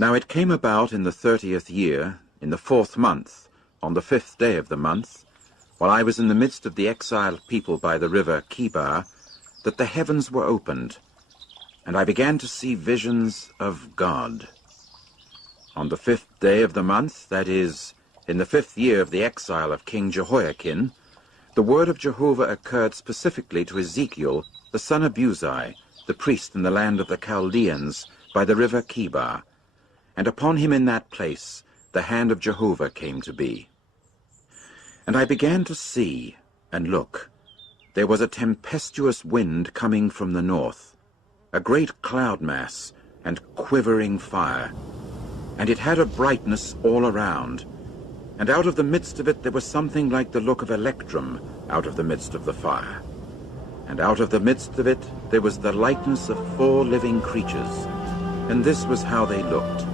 Now it came about in the 30th year, in the 4th month, on the 5th day of the month, while I was in the midst of the exiled people by the river Kibar, that the heavens were opened, and I began to see visions of God. On the 5th day of the month, that is, in the 5th year of the exile of King Jehoiakim, the word of Jehovah occurred specifically to Ezekiel, the son of Buzi, the priest in the land of the Chaldeans, by the river Kibar, and upon him in that place the hand of Jehovah came to be. And I began to see, and look, there was a tempestuous wind coming from the north, a great cloud mass, and quivering fire, and it had a brightness all around, and out of the midst of it there was something like the look of electrum out of the midst of the fire. And out of the midst of it there was the likeness of 4 living creatures, and this was how they looked.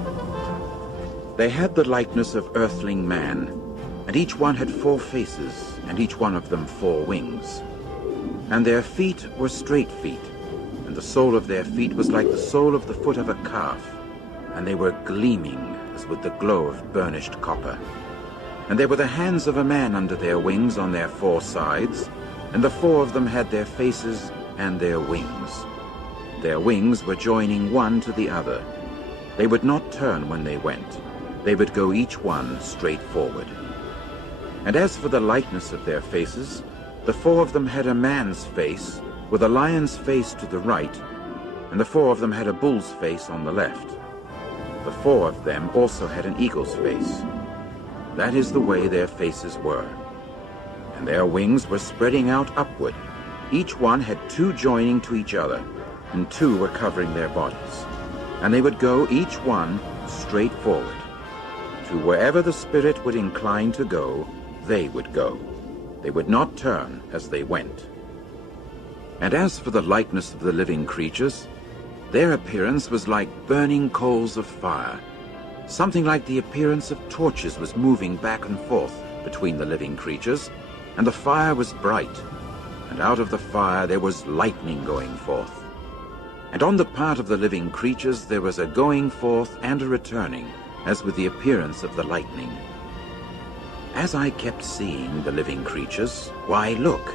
They had the likeness of earthling man, and each one had 4 faces, and each one of them 4 wings. And their feet were straight feet, and the sole of their feet was like the sole of the foot of a calf, and they were gleaming as with the glow of burnished copper. And there were the hands of a man under their wings on their 4 sides, and the 4 of them had their faces and their wings. Their wings were joining one to the other. They would not turn when they went. They would go each one straight forward. And as for the likeness of their faces, the 4 of them had a man's face, with a lion's face to the right, and the 4 of them had a bull's face on the left. The 4 of them also had an eagle's face. That is the way their faces were. And their wings were spreading out upward. Each one had 2 joining to each other, and 2 were covering their bodies. And they would go each one straight forward. To wherever the Spirit would incline to go, they would go. They would not turn as they went. And as for the likeness of the living creatures, their appearance was like burning coals of fire. Something like the appearance of torches was moving back and forth between the living creatures, and the fire was bright, and out of the fire there was lightning going forth. And on the part of the living creatures there was a going forth and a returning, as with the appearance of the lightning. As I kept seeing the living creatures, why, look,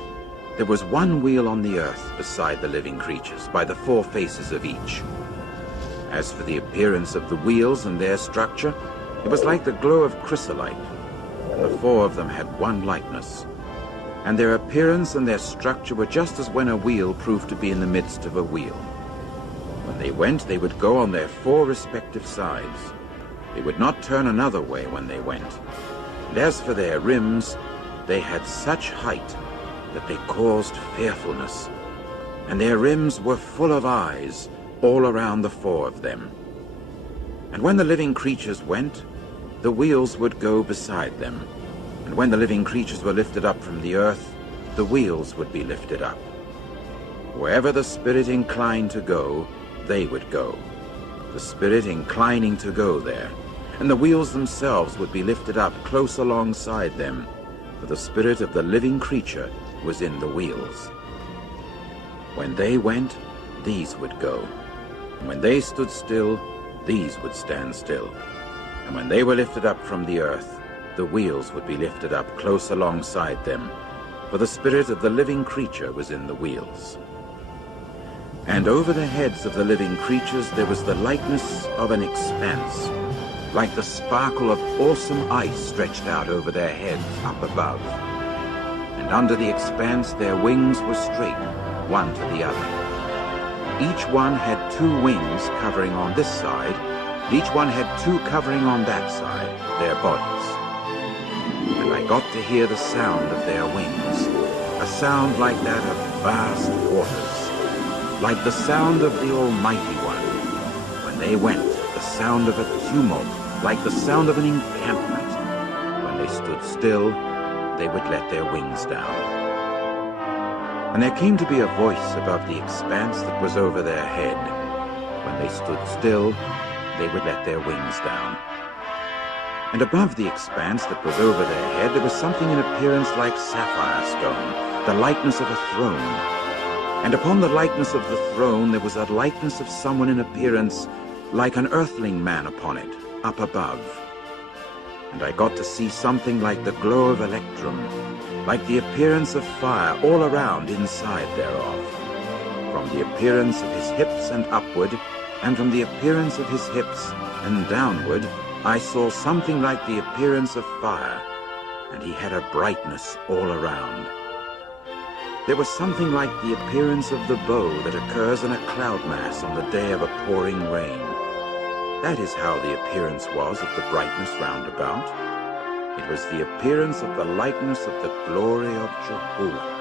there was one wheel on the earth beside the living creatures, by the 4 faces of each. As for the appearance of the wheels and their structure, it was like the glow of chrysolite, and the 4 of them had one likeness. And their appearance and their structure were just as when a wheel proved to be in the midst of a wheel. When they went, they would go on their 4 respective sides. They would not turn another way when they went. And as for their rims, they had such height that they caused fearfulness. And their rims were full of eyes all around the 4 of them. And when the living creatures went, the wheels would go beside them. And when the living creatures were lifted up from the earth, the wheels would be lifted up. Wherever the Spirit inclined to go, they would go, the Spirit inclining to go there. And the wheels themselves would be lifted up close alongside them, for the Spirit of the living creature was in the wheels. When they went, these would go. And when they stood still, these would stand still. And when they were lifted up from the earth, the wheels would be lifted up close alongside them, for the Spirit of the living creature was in the wheels. And over the heads of the living creatures there was the likeness of an expanse, like the sparkle of awesome ice stretched out over their heads up above. And under the expanse their wings were straight, one to the other. Each one had 2 wings covering on this side, and each one had 2 covering on that side, their bodies. And I got to hear the sound of their wings, a sound like that of vast waters, like the sound of the Almighty One. When they went, the sound of a tumult, like the sound of an encampment. When they stood still, they would let their wings down. And there came to be a voice above the expanse that was over their head. When they stood still, they would let their wings down. And above the expanse that was over their head, there was something in appearance like sapphire stone, the likeness of a throne. And upon the likeness of the throne there was a likeness of someone in appearance like an earthling man upon it, up above. And I got to see something like the glow of electrum, like the appearance of fire all around inside thereof. From the appearance of his hips and upward, and from the appearance of his hips and downward, I saw something like the appearance of fire, and he had a brightness all around. There was something like the appearance of the bow that occurs in a cloud mass on the day of a pouring rain. That is how the appearance was of the brightness round about. It was the appearance of the likeness of the glory of Jehovah.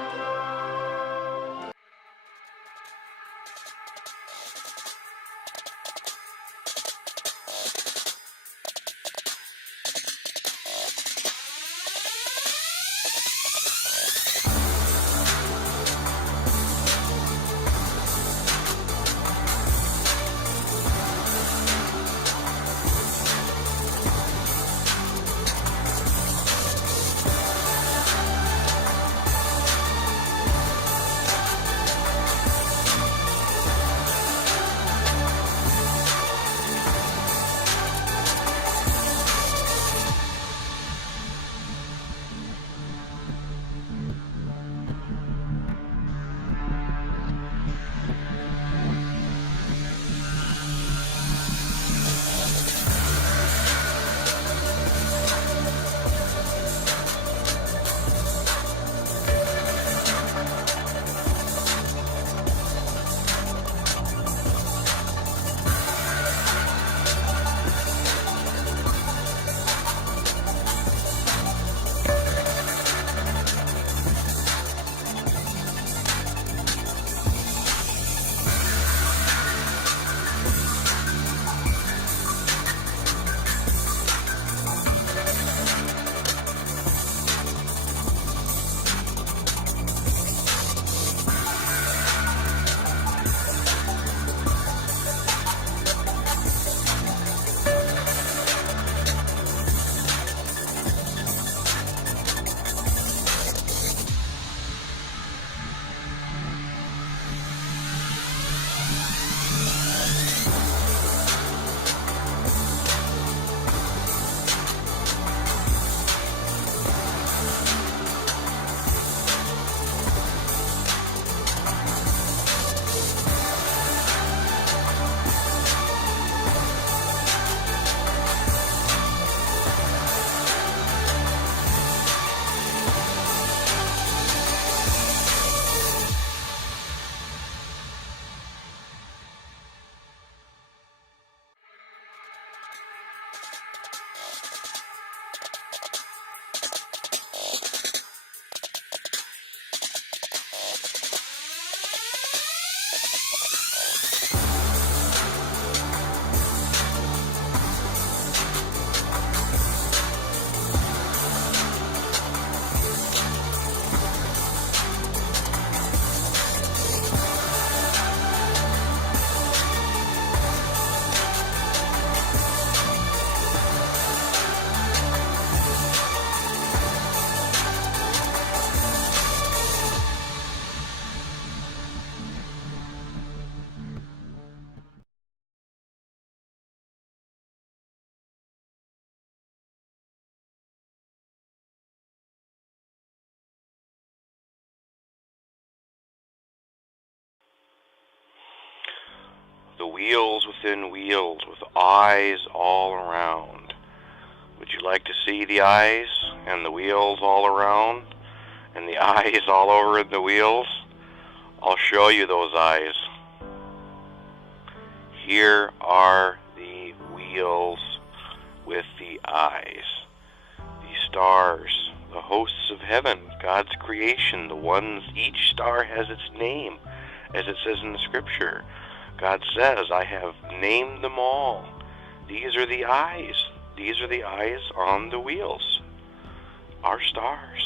The wheels within wheels with eyes all around. Would you like to see the eyes and the wheels all around and the eyes all over the wheels? I'll show you those eyes. Here are the wheels with the eyes. The stars, the hosts of heaven, God's creation, the ones, each star has its name, as it says in the scripture. God says, I have named them all. These are the eyes. These are the eyes on the wheels. Our stars.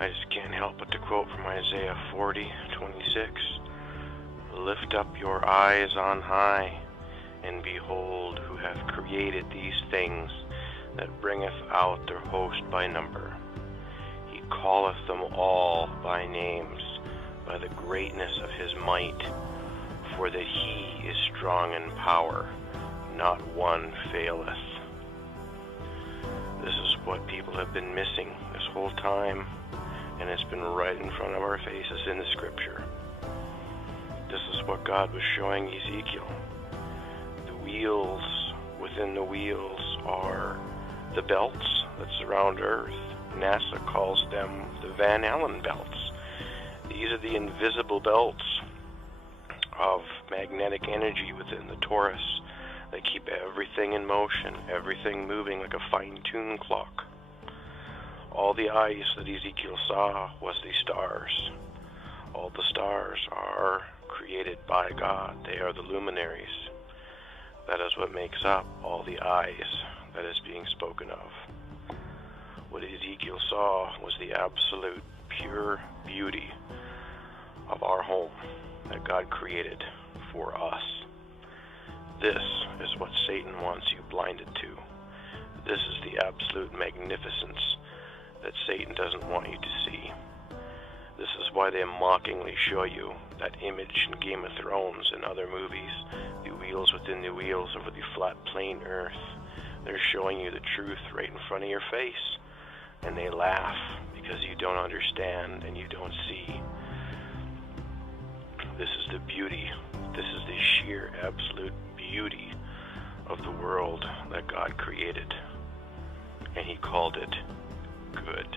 I just can't help but to quote from Isaiah 40:26. Lift up your eyes on high, and behold who hath created these things, that bringeth out their host by number. He calleth them all by names, by the greatness of his might, for that he is strong in power, not one faileth. This is what people have been missing this whole time, and it's been right in front of our faces in the scripture. This is what God was showing Ezekiel. The wheels within the wheels are the belts that surround Earth. NASA calls them the Van Allen belts. These are the invisible belts of magnetic energy within the torus. They keep everything in motion, everything moving like a fine-tuned clock. All the eyes that Ezekiel saw was the stars. All the stars are created by God. They are the luminaries. That is what makes up all the eyes that is being spoken of. What Ezekiel saw was the absolute pure beauty of our home that God created for us. This is what Satan wants you blinded to. This is the absolute magnificence that Satan doesn't want you to see. This is why they mockingly show you that image in Game of Thrones and other movies, the wheels within the wheels over the flat plain earth. They're showing you the truth right in front of your face, and they laugh because you don't understand and you don't see. This is the beauty, this is the sheer absolute beauty of the world that God created, and he called it good.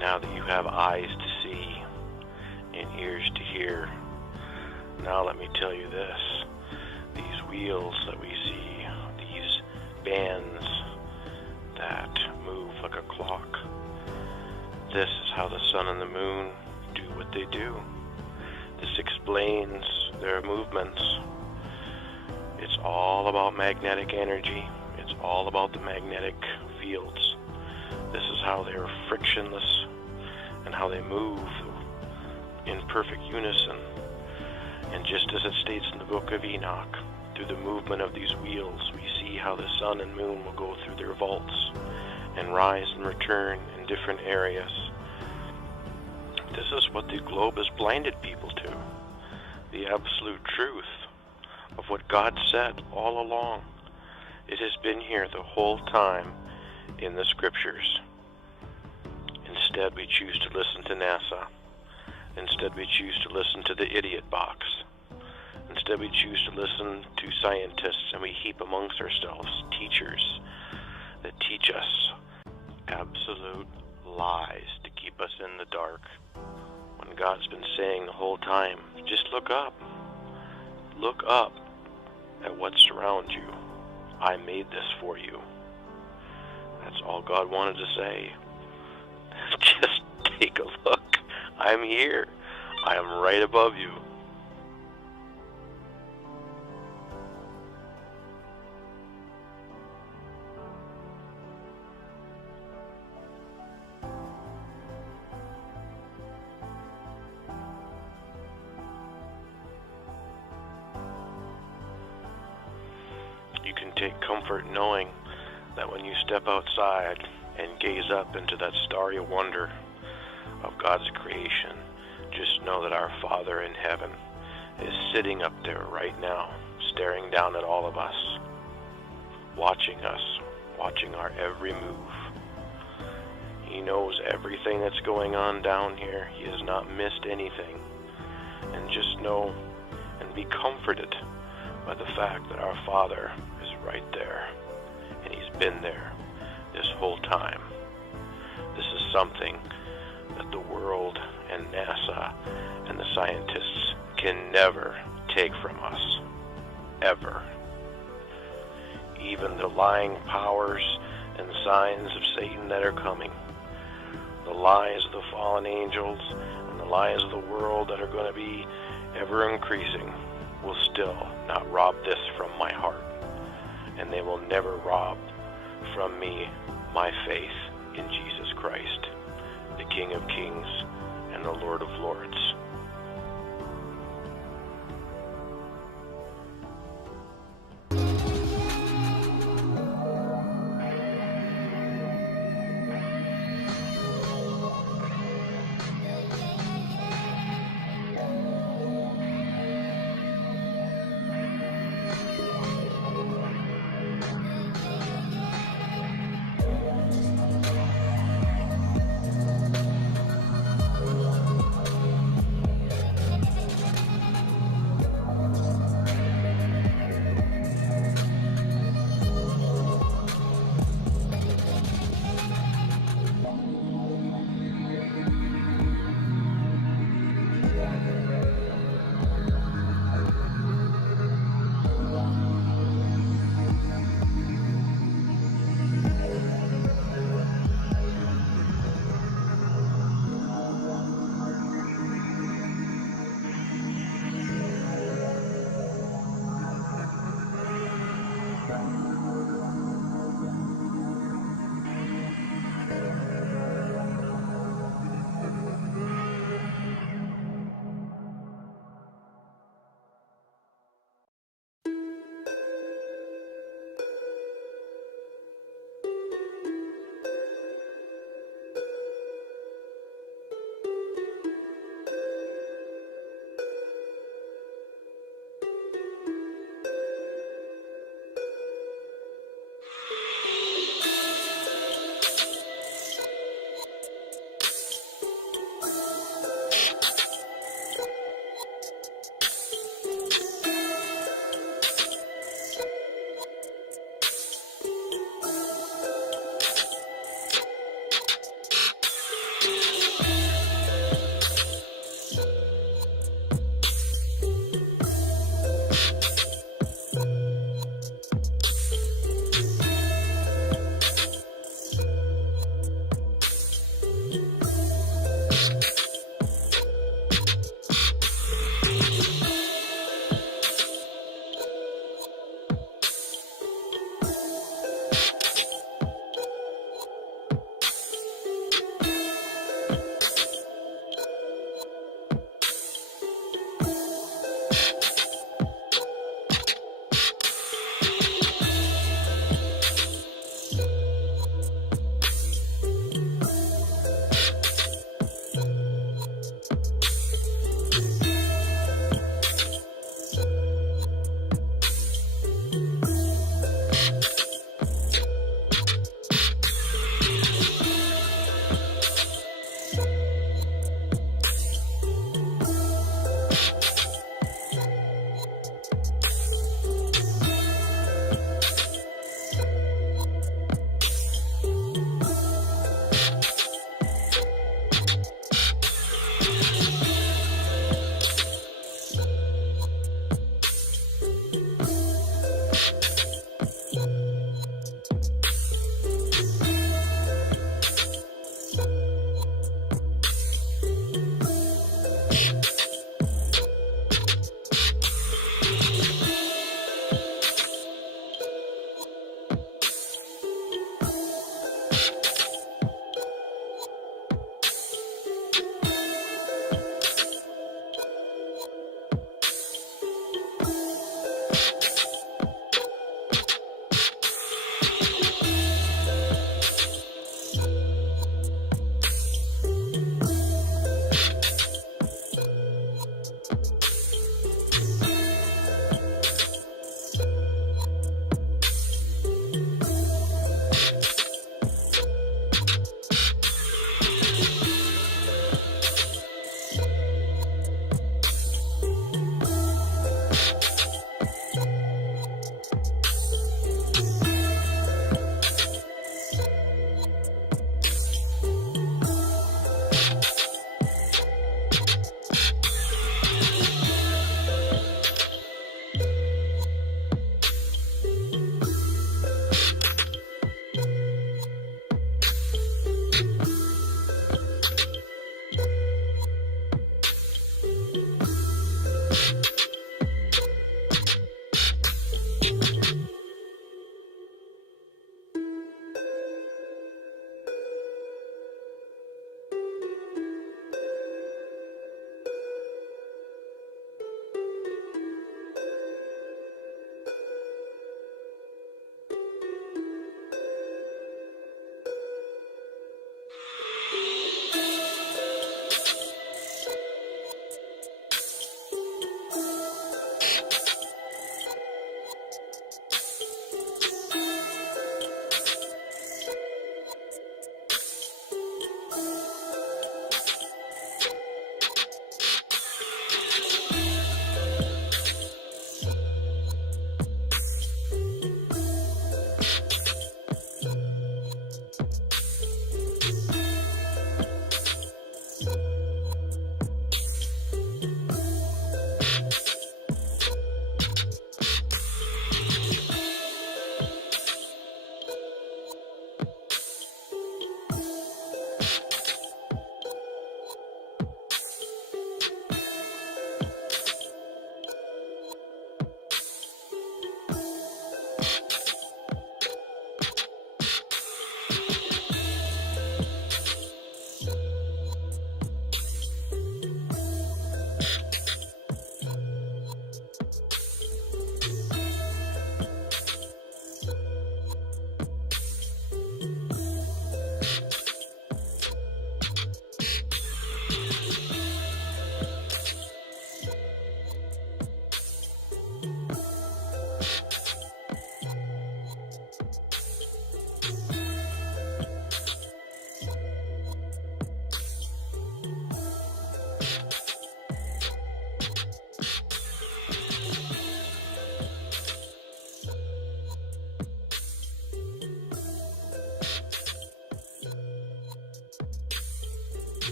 Now that you have eyes to see and ears to hear, now let me tell you this. These wheels that we see, these bands that move like a clock, this is how the sun and the moon do what they do. This explains their movements. It's all about magnetic energy. It's all about the magnetic fields. This is how they're frictionless and how they move in perfect unison. And just as it states in the book of Enoch, through the movement of these wheels, we see how the sun and moon will go through their vaults and rise and return in different areas. This is what the globe has blinded people to, the absolute truth of what God said all along. It has been here the whole time in the scriptures. Instead, we choose to listen to NASA. Instead, we choose to listen to the idiot box. Instead, we choose to listen to scientists, and we heap amongst ourselves teachers that teach us absolute lies to keep us in the dark. When God's been saying the whole time, just look up. Look up at what surrounds you. I made this for you. That's all God wanted to say. Just take a look. I'm here. I am right above you. You can take comfort knowing that when you step outside and gaze up into that starry wonder of God's creation, just know that our Father in heaven is sitting up there right now, staring down at all of us, watching our every move. He knows everything that's going on down here. He has not missed anything. And just know and be comforted by the fact that our Father is right there, and he's been there this whole time. This is something that the world and NASA and the scientists can never take from us, ever. Even the lying powers and signs of Satan that are coming, the lies of the fallen angels, and the lies of the world that are going to be ever increasing, will still not rob this from my heart. And they will never rob from me my faith in Jesus Christ, the King of Kings and the Lord of Lords.